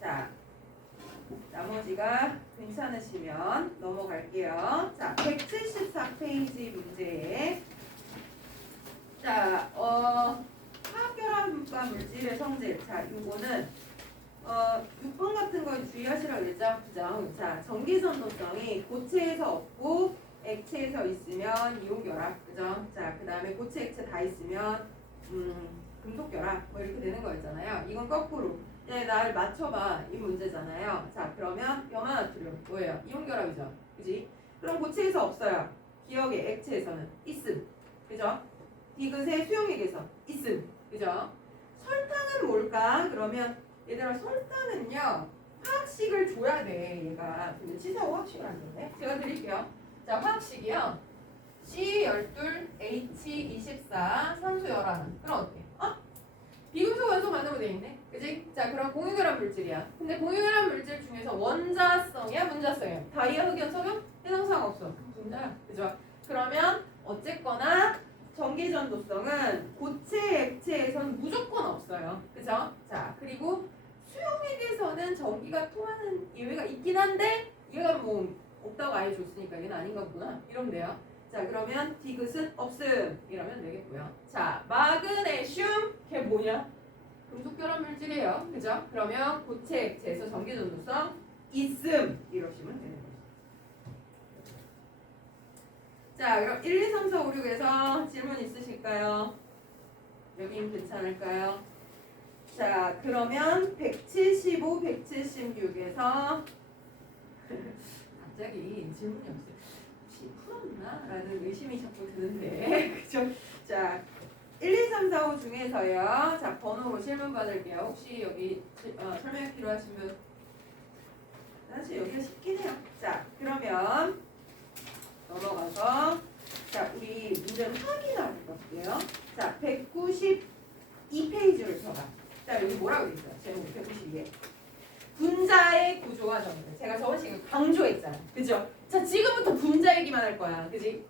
자, 나머지가 괜찮으시면 넘어갈게요. 자, 174페이지 문제. 자, 화학결합과 물질의 성질. 자, 요거는 6번 같은 거 주의하시라고 그랬죠? 그죠? 자, 전기전도성이 고체에서 없고 액체에서 있으면 이온결합. 그죠? 자, 그 다음에 고체, 액체 다 있으면 금속결합. 뭐 이렇게 되는 거였잖아요. 이건 거꾸로. 네, 날 맞춰봐. 이 문제잖아요. 자, 그러면 염화나트륨 뭐예요? 이온결합이죠. 그지? 그럼 고체에서 없어요. 기억에 액체에서는 있음. 그죠? 디귿의 수용액에서 있음. 그죠? 설탕은 뭘까? 그러면 얘들아 설탕은요 화학식을 줘야 돼. 얘가 근데 치사하고 화학식을 안 줬네. 제가 드릴게요. 자, 화학식이요 C12H24 산소 열한. 그럼 어때? 비금속 원소 만으로 돼 있네. 그지? 자, 그럼 공유결합 물질이야. 근데 공유결합 물질 중에서 원자성이야 문자성이야? 다이아, 흑연, 석유? 해당사항 없어. 분자야. 그죠? 그러면 어쨌거나 전기전도성은 고체, 액체에서는 무조건 없어요. 그죠? 자, 그리고 수용액에서는 전기가 통하는 예외가 있긴 한데 얘가 뭐 없다고 아예 줬으니까 얘는 아닌가 보구나 이러면 돼요. 자, 그러면 디귿은 없음 이러면 되겠고요. 자, 마그네슘 걔 뭐냐? 금속결합 물질이에요. 그죠? 그러면 고체, 액체에서 전기전도성 있음 이러시면 되는 거죠. 자, 그럼 1, 2, 3, 4, 5, 6에서 질문 있으실까요? 여긴 괜찮을까요? 자, 그러면 175, 176에서 갑자기 질문이 없어요. 혹시 풀었나? 라는 의심이 자꾸 드는데 그죠? 자, 1, 2, 3, 4, 5 중에서요. 자, 번호로 질문 받을게요. 혹시 여기 설명 필요하시면 사실 여기가 쉽긴 해요. 자, 그러면 넘어가서 자, 우리 문제는 확인할 볼게요. 자, 192페이지를 펴봐. 자, 여기 뭐라고 돼 있어요? 제목 192에 분자의 구조와 정의. 제가 저번 시간에 강조했잖아요. 그죠? 자, 지금부터 분자 얘기만 할 거야. 그지?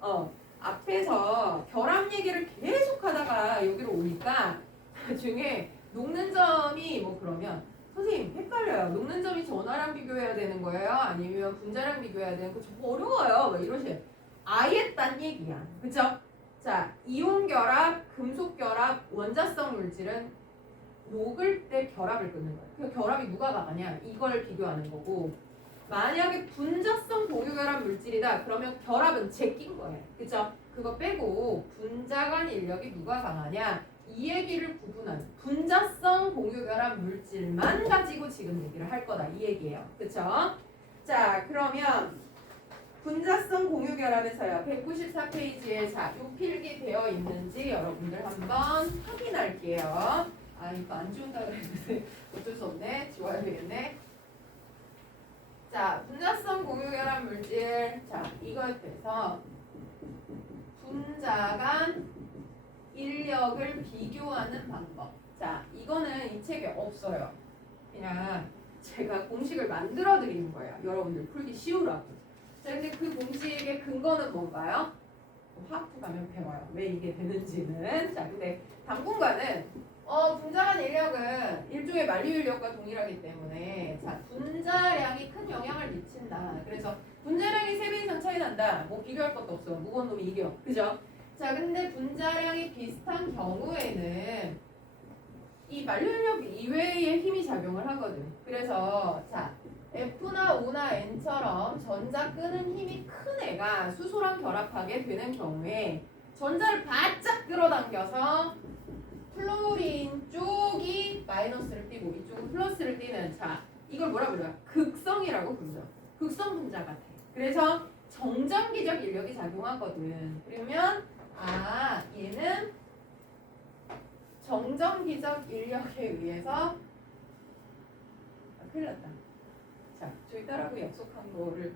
앞에서 결합 얘기를 계속 하다가 여기로 오니까 나중에 녹는 점이 뭐 그러면 선생님 헷갈려요. 녹는 점이 전화랑 비교해야 되는 거예요? 아니면 분자랑 비교해야 되는 거? 좀 어려워요. 막 이러시. 아예 딴 얘기야. 그죠? 자, 이온결합, 금속결합, 원자성 물질은 녹을 때 결합을 끊는 거예요. 그 결합이 누가 강하냐? 이걸 비교하는 거고 만약에 분자성 공유결합 물질이다. 그러면 결합은 제낀 거예요. 그죠? 그거 빼고 분자 간 인력이 누가 강하냐? 이 얘기를 구분하는 분자성 공유결합 물질만 가지고 지금 얘기를 할 거다. 이 얘기예요. 그쵸? 자, 그러면 분자성 공유결합에서요. 194페이지에 자, 요 필기 되어 있는지 여러분들 한번 확인할게요. 아, 이거 안 좋은다 그랬는데 어쩔 수 없네. 지워야 되겠네. 자, 분자성 공유결합 물질. 자, 이거에 대해서 분자 간 인력을 비교하는 방법. 자, 이거는 이 책에 없어요. 그냥 제가 공식을 만들어 드리는 거예요. 여러분들 풀기 쉬우라고. 자, 근데 그 공식의 근거는 뭔가요? 화학부 가면 배워요. 왜 이게 되는지는. 자, 근데 당분간은 분자 간 인력은 일종의 만류 인력과 동일하기 때문에 자, 분자량이 큰 영향을 미친다. 그래서 분자량이 3배 이상 차이 난다. 뭐 비교할 것도 없어. 무거운 놈이 이겨. 그죠? 자, 근데 분자량이 비슷한 경우에는 이 만류인력 이외의 힘이 작용을 하거든. 그래서 자, F나 O나 N처럼 전자 끄는 힘이 큰 애가 수소랑 결합하게 되는 경우에 전자를 바짝 끌어당겨서 플로린 쪽이 마이너스를 띠고 이쪽은 플러스를 띠는, 자, 이걸 뭐라 불러요? 극성이라고 부르죠. 극성 분자 같아. 그래서 정전기적 인력이 작용하거든. 그러면 얘는 정전기적 인력에 의해서 큰일 났다. 자, 저희 딸하고 약속한 거를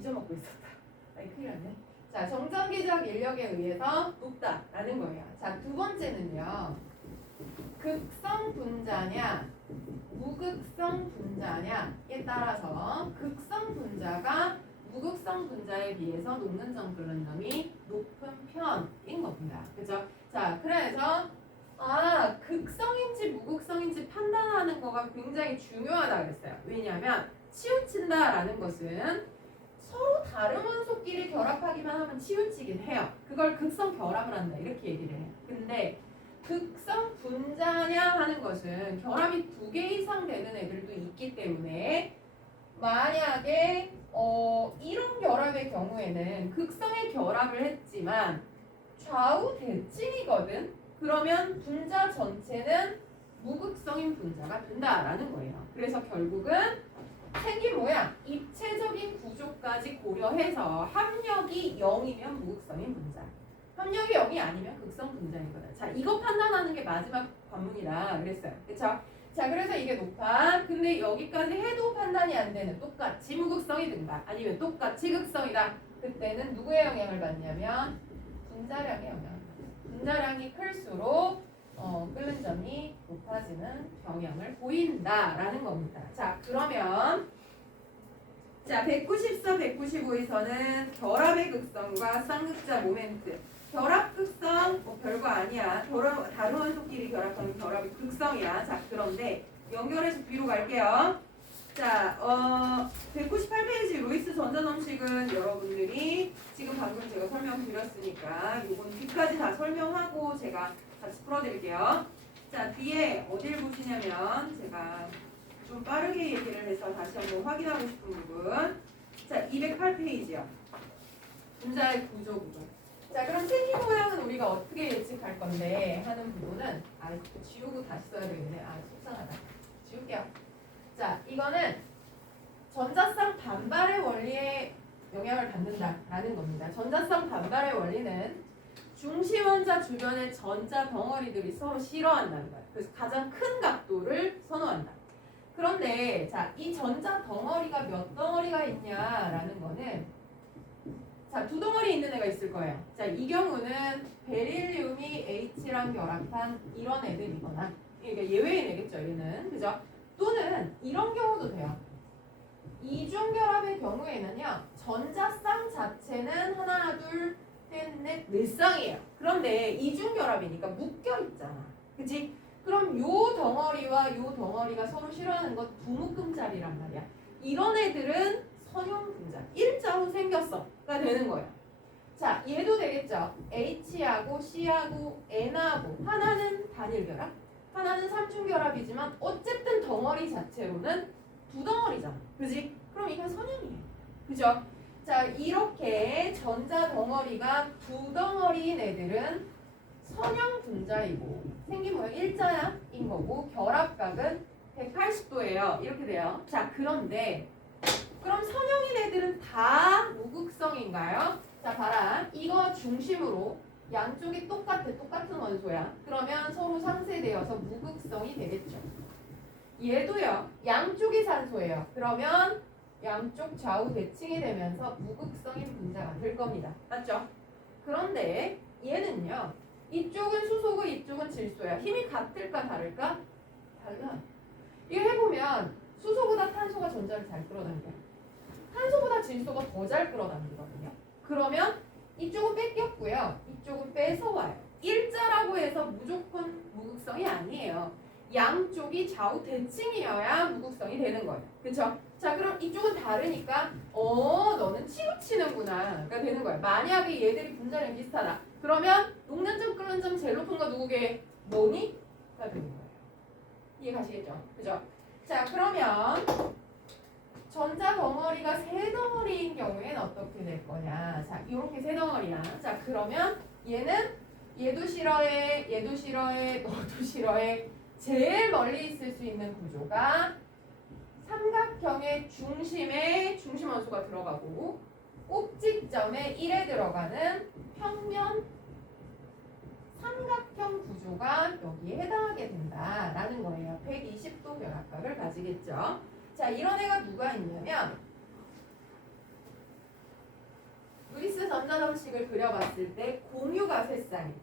잊어먹고 있었다. 큰일 났네. 자, 정전기적 인력에 의해서 높다라는 거예요. 자, 두 번째는요. 극성 분자냐 무극성 분자냐에 따라서 극성 분자가 무극성 분자에 비해서 녹는 점 끓는 점이 높은 편인 겁니다. 그죠? 자, 그래서 극성인지 무극성인지 판단하는 거가 굉장히 중요하다 그랬어요. 왜냐하면 치우친다라는 것은 서로 다른 원소끼리 결합하기만 하면 치우치긴 해요. 그걸 극성 결합을 한다 이렇게 얘기를 해요. 근데 극성 분자냐 하는 것은 결합이 2개 이상 되는 애들도 있기 때문에 만약에 이런 결합의 경우에는 극성의 결합을 했지만 좌우 대칭이거든. 그러면 분자 전체는 무극성인 분자가 된다라는 거예요. 그래서 결국은 생긴 모양, 입체적인 구조까지 고려해서 합력이 0이면 무극성인 분자, 합력이 0이 아니면 극성 분자이거든. 자, 이거 판단하는 게 마지막 관문이라 그랬어요. 그쵸? 자, 그래서 이게 높아. 근데 여기까지 해도 판단이 안 되는, 똑같이 무극성이든가 아니면 똑같이 극성이다. 그때는 누구의 영향을 받냐면 분자량의 영향. 분자량이 클수록 끓는 점이 높아지는 경향을 보인다라는 겁니다. 자, 그러면 194, 195에서는 결합의 극성과 쌍극자 모멘트. 결합 극성 별거 아니야. 다른 원소끼리 결합하는 결합이 극성이야. 자, 그런데 연결해서 뒤로 갈게요. 자, 198페이지 루이스 전자점식은 여러분들이 지금 방금 제가 설명드렸으니까 요건 뒤까지 다 설명하고 제가 같이 풀어드릴게요. 자, 뒤에 어딜 보시냐면 제가 좀 빠르게 얘기를 해서 다시 한번 확인하고 싶은 부분. 자, 208페이지요. 분자의 구조 부분. 자, 그럼 생긴 모양은 우리가 어떻게 예측할 건데 하는 부분은 지우고 다시 써야 되겠네. 속상하다. 지울게요. 자, 이거는 전자쌍 반발의 원리에 영향을 받는다라는 겁니다. 전자쌍 반발의 원리는 중심 원자 주변의 전자 덩어리들이 서로 실어한다는 거예요. 그래서 가장 큰 각도를 선호한다. 그런데 자, 이 전자 덩어리가 몇 덩어리가 있냐라는 거는 자, 2덩어리 있는 애가 있을 거예요. 자, 이 경우는 베릴륨이 H랑 결합한 이런 애들이거나, 이게 예외인 애겠죠, 얘는. 그죠? 또는 이런 경우도 돼요. 이중결합의 경우에는요, 전자쌍 자체는 하나, 둘, 셋, 넷, 4쌍이에요. 그런데 이중결합이니까 묶여있잖아. 그치? 그럼 요 덩어리와 요 덩어리가 서로 싫어하는 것 두 묶음짜리란 말이야. 이런 애들은 선형 분자, 일자로 생겼어가 되는 거예요. 자, 얘도 되겠죠. H하고 C하고 N하고 하나는 단일결합, 하나는 삼중결합이지만 어쨌든 덩어리 자체로는 2덩어리잖아. 그지? 그럼 이건 선형이에요. 그죠? 자, 이렇게 전자 덩어리가 2덩어리인 애들은 선형 분자이고 생긴 모양 일자인 거고 결합각은 180도예요. 이렇게 돼요. 자, 그런데 그럼 선형인 애들은 다 무극성인가요? 자, 봐라. 이거 중심으로 양쪽이 똑같은 원소야. 그러면 서로 상쇄되어서 무극성이 되겠죠. 얘도요. 양쪽이 산소예요. 그러면 양쪽 좌우 대칭이 되면서 무극성인 분자가 될 겁니다. 맞죠? 그런데 얘는요. 이쪽은 수소고 이쪽은 질소야. 힘이 같을까 다를까? 달라. 이거 해보면 수소보다 탄소가 전자를 잘 끌어당겨. 탄소보다 질소가 더 잘 끌어당기거든요. 그러면 이쪽은 뺏겼고요. 이쪽은 뺏어와요. 일자라고 해서 무조건 무극성이 아니에요. 양쪽이 좌우 대칭이어야 무극성이 되는 거예요. 그쵸? 자, 그럼 이쪽은 다르니까 너는 치우치는구나가 되는 거예요. 만약에 얘들이 분자량이 비슷하다. 그러면 녹는 점 끓는 점 제일 높은 거 누구게? 너니가 되는 거예요. 이해 가시겠죠? 그죠? 자, 그러면 전자 덩어리가 세 덩어리인 경우에는 어떻게 될 거냐? 자, 이렇게 세 덩어리야. 자, 그러면 얘도 싫어해, 얘도 싫어해, 너도 싫어해. 제일 멀리 있을 수 있는 구조가 삼각형의 중심에 중심 원소가 들어가고 꼭지점에 1에 들어가는 평면 삼각형 구조가 여기에 해당하게 된다라는 거예요. 120도 결합각을 가지겠죠. 자, 이런 애가 누가 있냐면 루이스 전자점식을 그려봤을 때 공유가 세 쌍이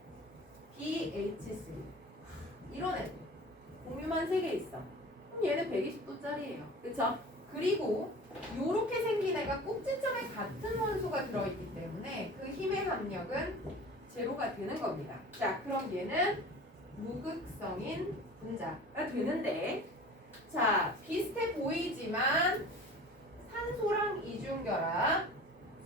BH3 이런 애들 공유만 3개 있어. 그럼 얘는 120도짜리예요. 그쵸? 그리고 요렇게 생긴 애가 꼭지점에 같은 원소가 들어있기 때문에 그 힘의 합력은 제로가 되는 겁니다. 자, 그럼 얘는 무극성인 분자가 되는데, 자, 비슷해 보이지만 산소랑 이중결합,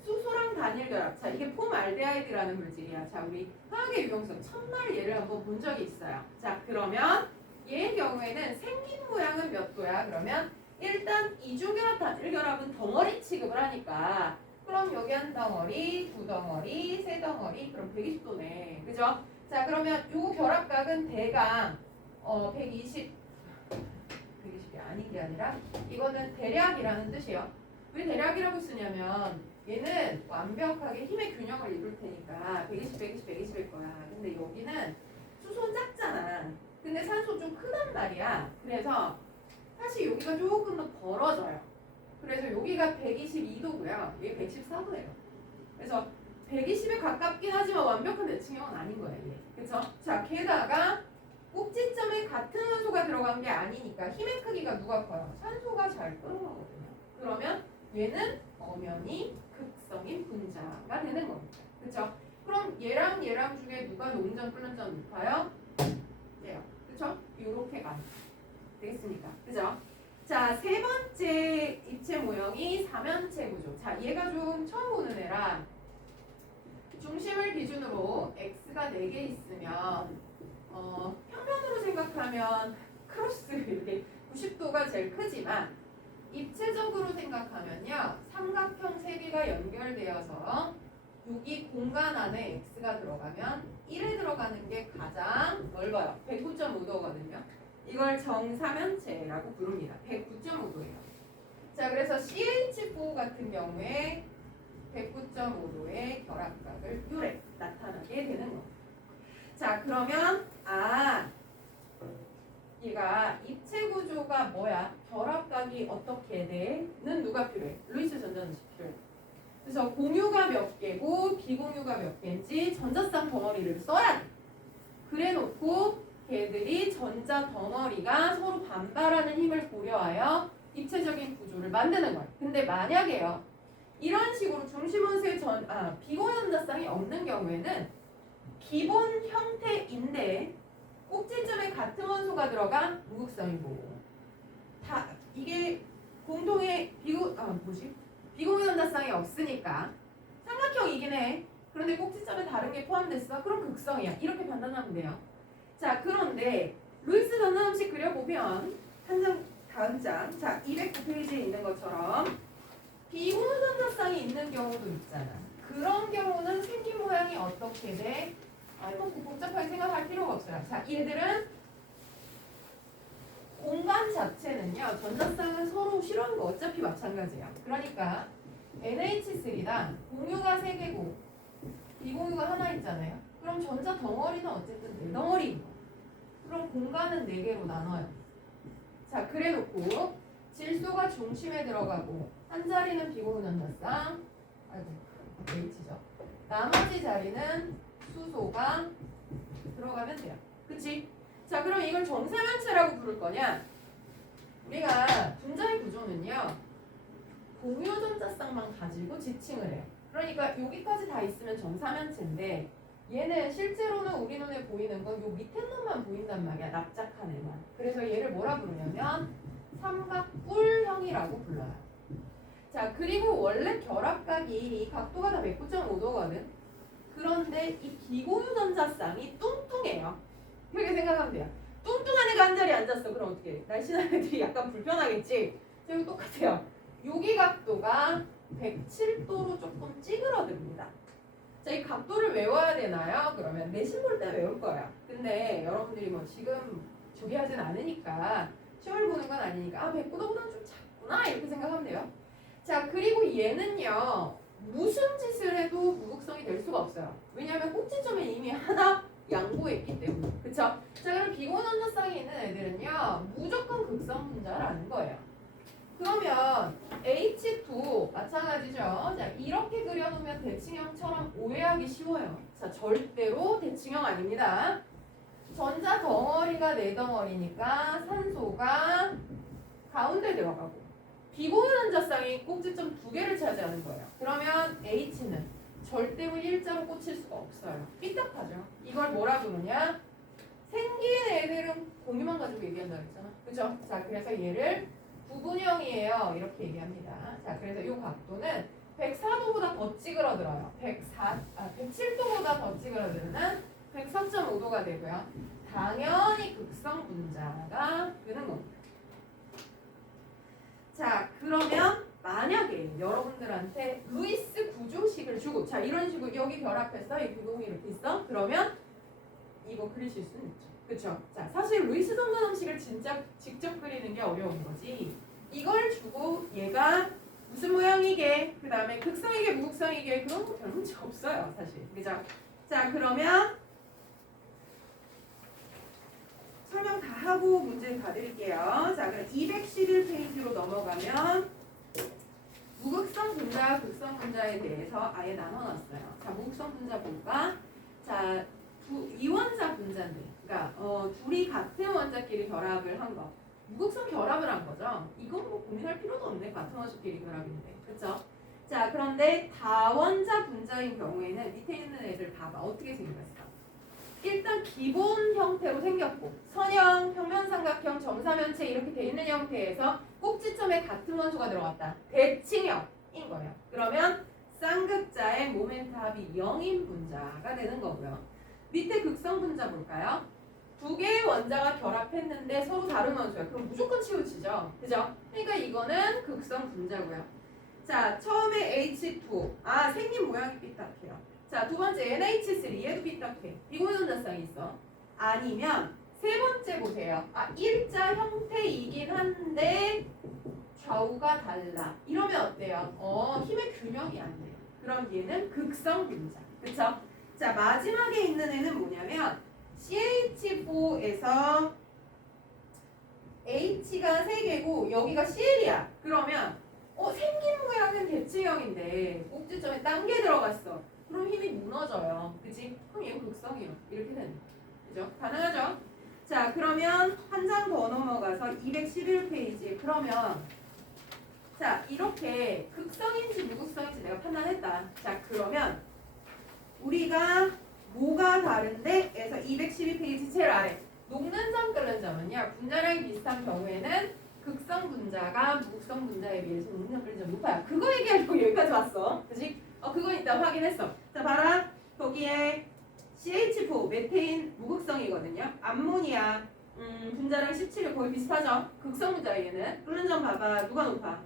수소랑 단일결합. 자, 이게 폼알데하이드라는 물질이야. 자, 우리 화학의 유용성 첫날 얘를 한번 본 적이 있어요. 자, 그러면 얘의 경우에는 생긴 모양은 몇 도야? 그러면 일단 이중결합, 단일결합은 덩어리 취급을 하니까 그럼 여기 한 덩어리, 두 덩어리, 세 덩어리, 그럼 120도네. 그죠? 자, 그러면 요 결합각은 대강 120이 아닌 게 아니라 이거는 대략이라는 뜻이에요. 왜 대략이라고 쓰냐면 얘는 완벽하게 힘의 균형을 이룰 테니까 120, 120, 120일 거야. 근데 여기는 수소는 작잖아. 근데 산소 좀 크단 말이야. 그래서 사실 여기가 조금 더 벌어져요. 그래서 여기가 122도고요. 얘 114도예요. 그래서 120에 가깝긴 하지만 완벽한 대칭형은 아닌 거예요. 얘. 그쵸? 자, 게다가 꼭지점에 같은 원소가 들어간 게 아니니까 힘의 크기가 누가 커요? 산소가 잘 끌어가거든요. 그러면 얘는 엄연히 극성인 분자가 되는 겁니다. 그쵸? 그럼 얘랑 중에 누가 녹는 끓는 점 높아요? 얘요. 그쵸? 요렇게 가면 되겠습니까? 그죠? 자, 세 번째 입체 모형이 삼연체 구조. 자, 얘가 좀 처음 보는 애라 중심을 기준으로 x가 4개 있으면 평면으로 생각하면 크로스 이렇게 90도가 제일 크지만 입체적으로 생각하면요. 삼각형 3개가 연결되어서 여기 공간 안에 x가 들어가면 1에 들어가는 게 가장 넓어요. 109.5도거든요. 이걸 정삼연체라고 부릅니다. 109.5도예요. 자, 그래서 CH4 같은 경우에 109.5도의 결합각을 요래 나타나게 되는 겁니다. 자, 그러면 얘가 입체 구조가 뭐야? 결합각이 어떻게 돼?는 누가 필요해? 루이스 전자점식 필요해. 그래서 공유가 몇 개고 비공유가 몇 개인지 전자쌍 덩어리를 써야 돼. 그래 놓고 걔들이 전자 덩어리가 서로 반발하는 힘을 고려하여 입체적인 구조를 만드는 거예요. 근데 만약에요. 이런 식으로 중심원소의 비공유전자쌍이 없는 경우에는 기본 형태인데 꼭지점에 같은 원소가 들어간 무극성이고 이게 공동의 비공유전자쌍이 없으니까 삼각형이긴 해. 그런데 꼭지점에 다른 게 포함됐어? 그럼 극성이야. 이렇게 판단하면 돼요. 자, 그런데 루이스 전자점식 그려보면 다음 장, 자 209페이지에 있는 것처럼 비공유전자쌍이 있는 경우도 있잖아. 그런 경우는 생긴 모양이 어떻게 돼? 뭐 복잡하게 생각할 필요가 없어요. 자, 얘들은 공간 자체는요. 전자쌍은 서로 싫어하는 거 어차피 마찬가지예요. 그러니까 NH3랑 공유가 3개고 비공유가 하나 있잖아요. 그럼 전자 덩어리는 어쨌든 4덩어리인 거예요. 그럼 공간은 4개로 나눠요. 자, 그래놓고 질소가 중심에 들어가고 한 자리는 비공유 전자쌍, H죠. 나머지 자리는 수소가 들어가면 돼요. 그치? 자, 그럼 이걸 정삼연체라고 부를 거냐? 우리가 분자의 구조는요. 공유 전자쌍만 가지고 지칭을 해요. 그러니까 여기까지 다 있으면 정삼연체인데 얘는 실제로는 우리 눈에 보이는 건 요 밑에 놈만 보인단 말이야. 납작한 애만. 그래서 얘를 뭐라 부르냐면 삼각뿔형이라고 불러요. 자, 그리고 원래 결합각이 이 각도가 다 109.5도거든. 그런데 이 비공유전자쌍이 뚱뚱해요. 그렇게 생각하면 돼요. 뚱뚱한 애가 한 자리에 앉았어. 그럼 어떻게 해? 날씬한 애들이 약간 불편하겠지? 여기 똑같아요. 여기 각도가 107도로 조금 찌그러듭니다. 자, 이 각도를 외워야 되나요? 그러면 내신 볼 때 외울 거예요. 근데 여러분들이 뭐 지금 저기 하진 않으니까 시험을 보는 건 아니니까 109도보다는 좀 작구나 이렇게 생각하면 돼요. 자, 그리고 얘는요 무슨 짓을 해도 무극성이 될 수가 없어요. 왜냐하면 꼭지점에 이미 하나 양보했기 때문에. 그쵸? 자, 그럼 비공전자쌍이 있는 애들은요 무조건 극성 분자라는 거예요. 그러면 H2 마찬가지죠. 자, 이렇게 그려놓으면 대칭형처럼 오해하기 쉬워요. 자, 절대로 대칭형 아닙니다. 전자 덩어리가 네 덩어리니까 산소가 가운데 들어가고 비공유전자쌍이 꼭지점 두 개를 차지하는 거예요. 그러면 H는 절대로 일자로 꽂힐 수가 없어요. 삐딱하죠. 이걸 뭐라 부르냐? 생긴 애들은 공유만 가지고 얘기한다고 했잖아. 그죠? 자, 그래서 얘를 부분형이에요. 이렇게 얘기합니다. 자, 그래서 이 각도는 104도보다 더 찌그러들어요. 107도보다 더 찌그러들면 104.5도가 되고요. 당연히 극성 분자가 되는 겁니다. 자, 그러면 만약에 여러분들한테 루이스 구조식을 주고 자, 이런 식으로 여기 결합해서 이 구동이 이렇게 있어? 그러면 이거 그리실 수는 있죠. 그쵸? 자, 사실 루이스 정근함식을 진짜 직접 그리는 게 어려운 거지. 이걸 주고 얘가 무슨 모양이게, 그 다음에 극성이게, 무극성이게 그런 거 별 문제 없어요, 사실. 그죠? 자, 그러면 설명 다 하고 문제 봐드릴게요. 자, 그럼 211페이지로 넘어가면 무극성 분자, 극성 분자에 대해서 아예 나눠놨어요. 자, 무극성 분자 볼까? 자, 이원자 분자인데, 그러니까 둘이 같은 원자끼리 결합을 한 거. 무극성 결합을 한 거죠. 이건 뭐 고민할 필요도 없네. 같은 원자끼리 결합인데, 그렇죠? 자, 그런데 다원자 분자인 경우에는 밑에 있는 애들 봐봐. 어떻게 생겼어? 일단 기본 형태로 생겼고 선형, 평면삼각형, 점사면체 이렇게 돼 있는 형태에서 꼭지점에 같은 원소가 들어갔다. 대칭형인 거예요. 그러면 쌍극자의 모멘트 합이 0인 분자가 되는 거고요. 밑에 극성 분자 볼까요? 두 개의 원자가 결합했는데 서로 다른 원소예요. 그럼 무조건 치우치죠. 그죠? 그러니까 이거는 극성 분자고요. 자, 처음에 H2. 생긴 모양이 삐딱해요. 자, 두 번째 NH3. 얘도 삐딱해. 비공유전자쌍이 있어. 아니면 세 번째 보세요. 일자 형태이긴 한데 좌우가 달라. 이러면 어때요? 힘의 균형이 안 돼요. 그럼 얘는 극성 분자. 그쵸? 자, 마지막에 있는 애는 뭐냐면 CH4에서 H가 3개고 여기가 CL이야. 그러면 생긴 모양은 대칭형인데 꼭지점에 딴 게 들어갔어. 그럼 힘이 무너져요. 그치? 그럼 얘는 극성이요. 이렇게 되는 거. 그죠? 가능하죠? 자, 그러면 한 장 더 넘어가서 211페이지. 그러면 자, 이렇게 극성인지 무극성인지 내가 판단했다. 자, 그러면 우리가 뭐가 다른데? 에서 212페이지 제일 아래 녹는 점 끓는 점은요. 분자량이 비슷한 경우에는 극성 분자가 무극성 분자에 비해서 녹는 점 끓는 점 높아요. 그거 얘기하려고 여기까지 왔어. 그치? 그건 이따 확인했어. 자, 봐라. 거기에 CH4 메테인 무극성이거든요. 암모니아 분자량 17이 거의 비슷하죠. 극성 분자 얘는 끓는 점 봐봐. 누가 높아?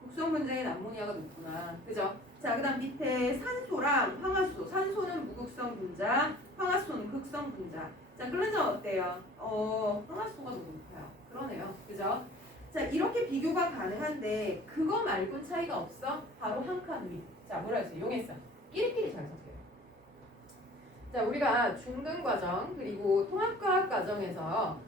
극성 분자인 암모니아가 높구나. 그죠? 자, 그 다음 밑에 산소랑 황화수. 산소는 무극성 분자, 황화수는 극성 분자. 자, 끓는 점 어때요? 황화수가 더 높아요. 그러네요. 그죠? 자, 이렇게 비교가 가능한데 그거 말고는 차이가 없어? 바로 한 칸 위. 자, 뭐라 했지? 용했어. 끼리끼리 잘 섞여요. 자, 우리가 중등 과정 그리고 통합과학 과정에서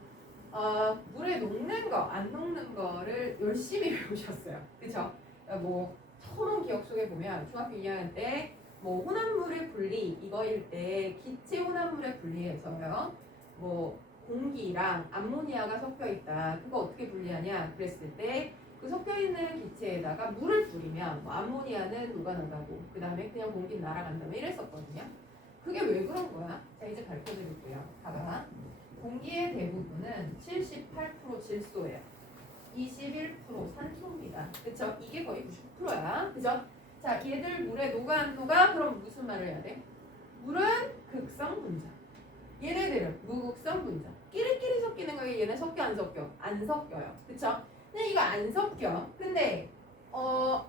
물에 녹는 거, 안 녹는 거를 열심히 배우셨어요. 그쵸? 뭐 처음 기억 속에 보면 중학교 2학년 때 뭐 혼합물의 분리 이거일 때 기체 혼합물의 분리에서요. 뭐 공기랑 암모니아가 섞여 있다. 그거 어떻게 분리하냐? 그랬을 때 그 섞여 있는 기체에다가 물을 뿌리면 뭐 암모니아는 녹아나가고 그 다음에 그냥 공기는 날아간다면 이랬었거든요. 그게 왜 그런 거야? 자, 이제 가르쳐 드릴게요. 봐봐. 공기의 대부분은 78% 질소예요. 21% 산소입니다. 그쵸? 이게 거의 90%야. 그죠? 자, 얘들 물에 녹아 안 녹아? 그럼 무슨 말을 해야 돼? 물은 극성 분자. 얘네들은 무극성 분자. 끼리끼리 섞이는 거에 얘네 섞여 안 섞여? 안 섞여요. 그쵸? 근데 이거 안 섞여. 근데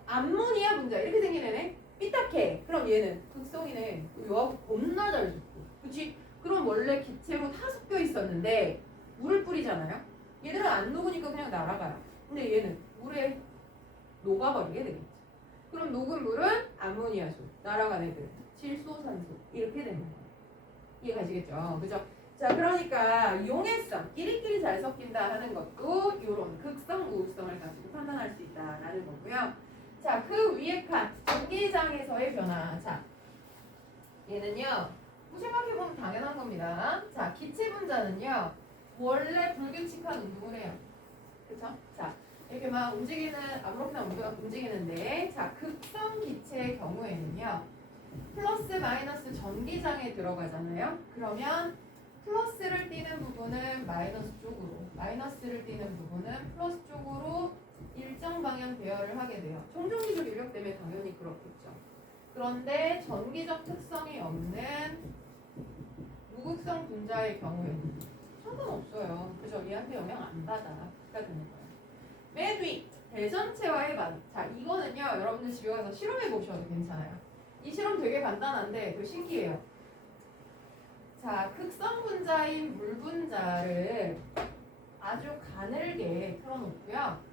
암모니아 분자 이렇게 생긴 애네? 삐딱해. 그럼 얘는 극성이네. 요하고 겁나 잘 섞여. 그치? 그럼 원래 기체로 다 섞여 있었는데 물을 뿌리잖아요? 얘들은 안 녹으니까 그냥 날아가요. 근데 얘는 물에 녹아버리게 되겠죠. 그럼 녹은 물은 암모니아수, 날아간 애들, 질소, 산소 이렇게 되는 거예요. 이해가시겠죠? 그죠? 자, 그러니까 용해성, 끼리끼리 잘 섞인다 하는 것도 이런 극성, 우극성을 가지고 판단할 수 있다라는 거고요. 자, 그 위에 칸, 전기장에서의 변화. 자, 얘는요, 뭐 생각해보면 당연한 겁니다. 자, 기체 분자는요, 원래 불규칙한 운동을 해요. 그쵸? 자, 이렇게 막 움직이는, 아무렇게나 움직이는데, 자, 극성 기체의 경우에는요, 플러스 마이너스 전기장에 들어가잖아요. 그러면 플러스를 띄는 부분은 마이너스 쪽으로, 마이너스를 띄는 부분은 플러스 쪽으로 일정 방향 배열을 하게 돼요. 총정기적 인력 때문에 당연히 그렇겠죠. 그런데 전기적 특성이 없는 무극성 분자의 경우에는 상관없어요. 그죠? 얘한테 영향 안 받아. 가 되는 거예요. 맨 위, 대전체와의 반. 자, 이거는요, 여러분들 집에 가서 실험해 보셔도 괜찮아요. 이 실험 되게 간단한데 그 신기해요. 자, 극성 분자인 물 분자를 아주 가늘게 틀어놓고요.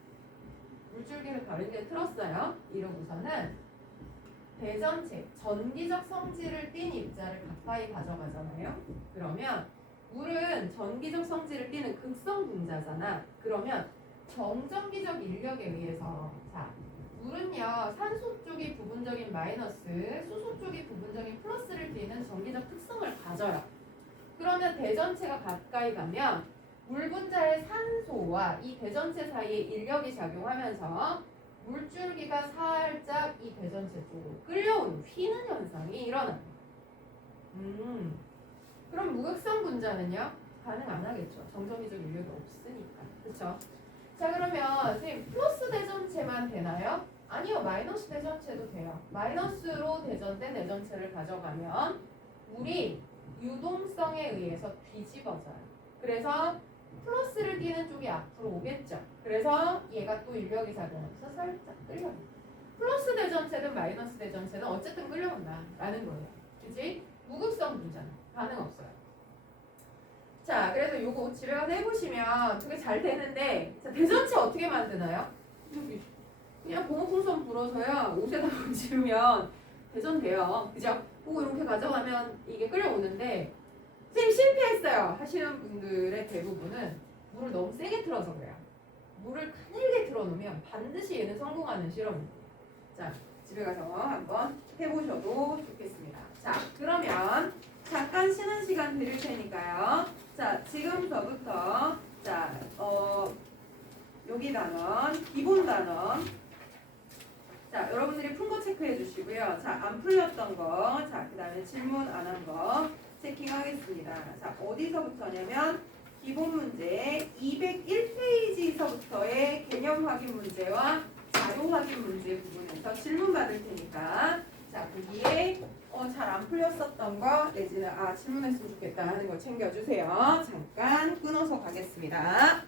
물줄기를 가늘게 틀었어요. 이러고서는 대전체, 전기적 성질을 띤 입자를 가까이 가져가잖아요. 그러면 물은 전기적 성질을 띠는 극성 분자잖아. 그러면 정전기적 인력에 의해서 자, 물은요 산소 쪽이 부분적인 마이너스, 수소 쪽이 부분적인 플러스를 띠는 전기적 특성을 가져요. 그러면 대전체가 가까이 가면 물 분자의 산소와 이 대전체 사이에 인력이 작용하면서 물줄기가 살짝 이 대전체 쪽으로 끌려오는 휘는 현상이 일어납니다. 그럼 무극성 분자는요? 가능 안 하겠죠. 정전기적 인력이 없으니까. 그렇죠? 자, 그러면 선생님 플러스 대전체만 되나요? 아니요. 마이너스 대전체도 돼요. 마이너스로 대전된 대전체를 가져가면 물이 유동성에 의해서 뒤집어져요. 그래서 플러스를 띄는 쪽이 앞으로 오겠죠. 그래서 얘가 또 인력이 작용해서 살짝 끌려요. 플러스 대전체든 마이너스 대전체든 어쨌든 끌려온다라는 거예요. 그치? 무극성 분자는 가능 없어요. 자, 그래서 요거 집에 가서 해보시면 되게 잘 되는데, 자, 대전체 어떻게 만드나요? 그냥 고무풍선 불어서요 옷에다 얹으면 대전돼요. 그죠? 그거 이렇게 가져가면 이게 끌려오는데, 선생님 실패했어요 하시는 분들의 대부분은 물을 너무 세게 틀어서 그래요. 물을 가늘게 틀어놓으면 반드시 얘는 성공하는 실험입니다. 자, 집에 가서 한번 해보셔도 좋겠습니다. 자, 그러면 잠깐 쉬는 시간 드릴 테니까요. 자, 지금서부터 자, 여기 단원, 기본 단원. 자, 여러분들이 푼 거 체크해 주시고요. 자, 안 풀렸던 거, 자, 그 다음에 질문 안 한 거 체킹하겠습니다. 자, 어디서부터냐면 기본 문제 201페이지서부터의 개념 확인 문제와 자료 확인 문제 부분에서 질문 받을 테니까 자, 거기에 잘 안 풀렸었던 거 내지는 질문했으면 좋겠다 하는 거 챙겨주세요. 잠깐 끊어서 가겠습니다.